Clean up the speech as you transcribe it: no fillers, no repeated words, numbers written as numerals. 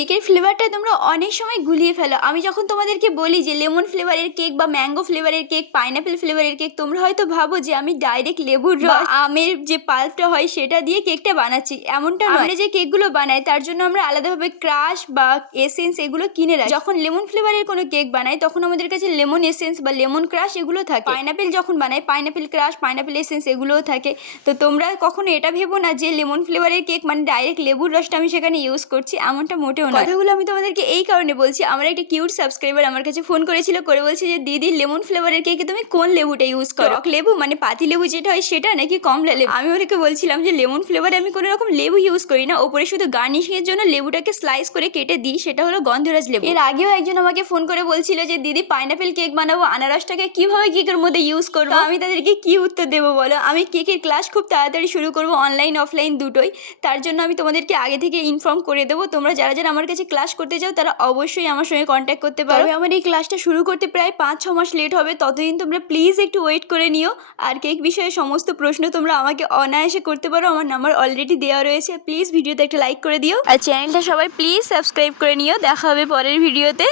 কেকের ফ্লেভারটা তোমরা অনেক সময় গুলিয়ে ফেলো। আমি যখন তোমাদেরকে বলি যে লেমন ফ্লেভারের কেক বা ম্যাঙ্গো ফ্লেভারের কেক, পাইনাপেল ফ্লেভারের কেক, তোমরা হয়তো ভাবো যে আমি ডাইরেক্ট লেবুর রস, আমের যে পাল্পটা হয় সেটা দিয়ে কেকটা বানাচ্ছি। এমনটা নয়। আমরা যে কেকগুলো বানাই তার জন্য আমরা আলাদাভাবে ক্রাশ বা এসেন্স এগুলো কিনে রাখি। যখন লেমন ফ্লেভারের কোনো কেক বানাই তখন আমাদের কাছে লেমন এসেন্স বা লেমন ক্রাশ এগুলো থাকে। পাইনাপেল যখন বানাই পাইনাপেল ক্রাশ, পাইনাপেল এসেন্স এগুলোও থাকে। তো তোমরা কখনো এটা ভেবো না যে লেমন ফ্লেভারের কেক মানে ডাইরেক্ট লেবুর রসটা আমি সেখানে ইউজ করছি, এমনটা মোটেও না। কথাগুলো আমি তোমাদেরকে এই কারণে বলছি, আমার একটা কিউট সাবস্ক্রাইবার আমার কাছে ফোন করেছিল, করে বলছে যে দিদি লেমন ফ্লেভারের কেকে তুমি কোন লেবুটা ইউজ করো? টক লেবু মানে পাতি লেবু যেটা হয় সেটা, নাকি কমলা লেবু? আমি ওদেরকে বলছিলাম যে লেমন ফ্লেভারে আমি কোনো রকম লেবু ইউজ করি না, ওপরে শুধু গার্নিশিংয়ের জন্য লেবুটাকে স্লাইস করে কেটে দিই, সেটা হলো গন্ধরাজ লেবু। এর আগেও একজন আমাকে ফোন করে বলছিল যে দিদি পাইনাপেল কেক বানাবো, আনারসটাকে কিভাবে কেকের মধ্যে ইউজ করবো? আমি তাদেরকে কি উত্তর দেবো বলো? আমি কেকের ক্লাস খুব তাড়াতাড়ি শুরু করবো, অনলাইন অফলাইন দুটোই। তার জন্য আমি তোমাদেরকে আগে থেকে ইনফর্ম করে দেবো। তোমরা যারা যারা আমার কাছে ক্লাস করতে চাও তারা অবশ্যই আমার সঙ্গে কন্ট্যাক্ট করতে পারো। আমার এই ক্লাসটা শুরু করতে প্রায় 5-6 মাস লেট হবে, ততদিন তোমরা প্লিজ একটু ওয়েট করে নিও। আর কেক বিষয়ে সমস্ত প্রশ্ন তোমরা আমাকে অনায়াসে করতে পারো, আমার নাম্বার অলরেডি দেওয়া রয়েছে। প্লিজ ভিডিওতে একটা লাইক করে দিও আর চ্যানেলটা সবাই প্লিজ সাবস্ক্রাইব করে নিও। দেখা হবে পরের ভিডিওতে।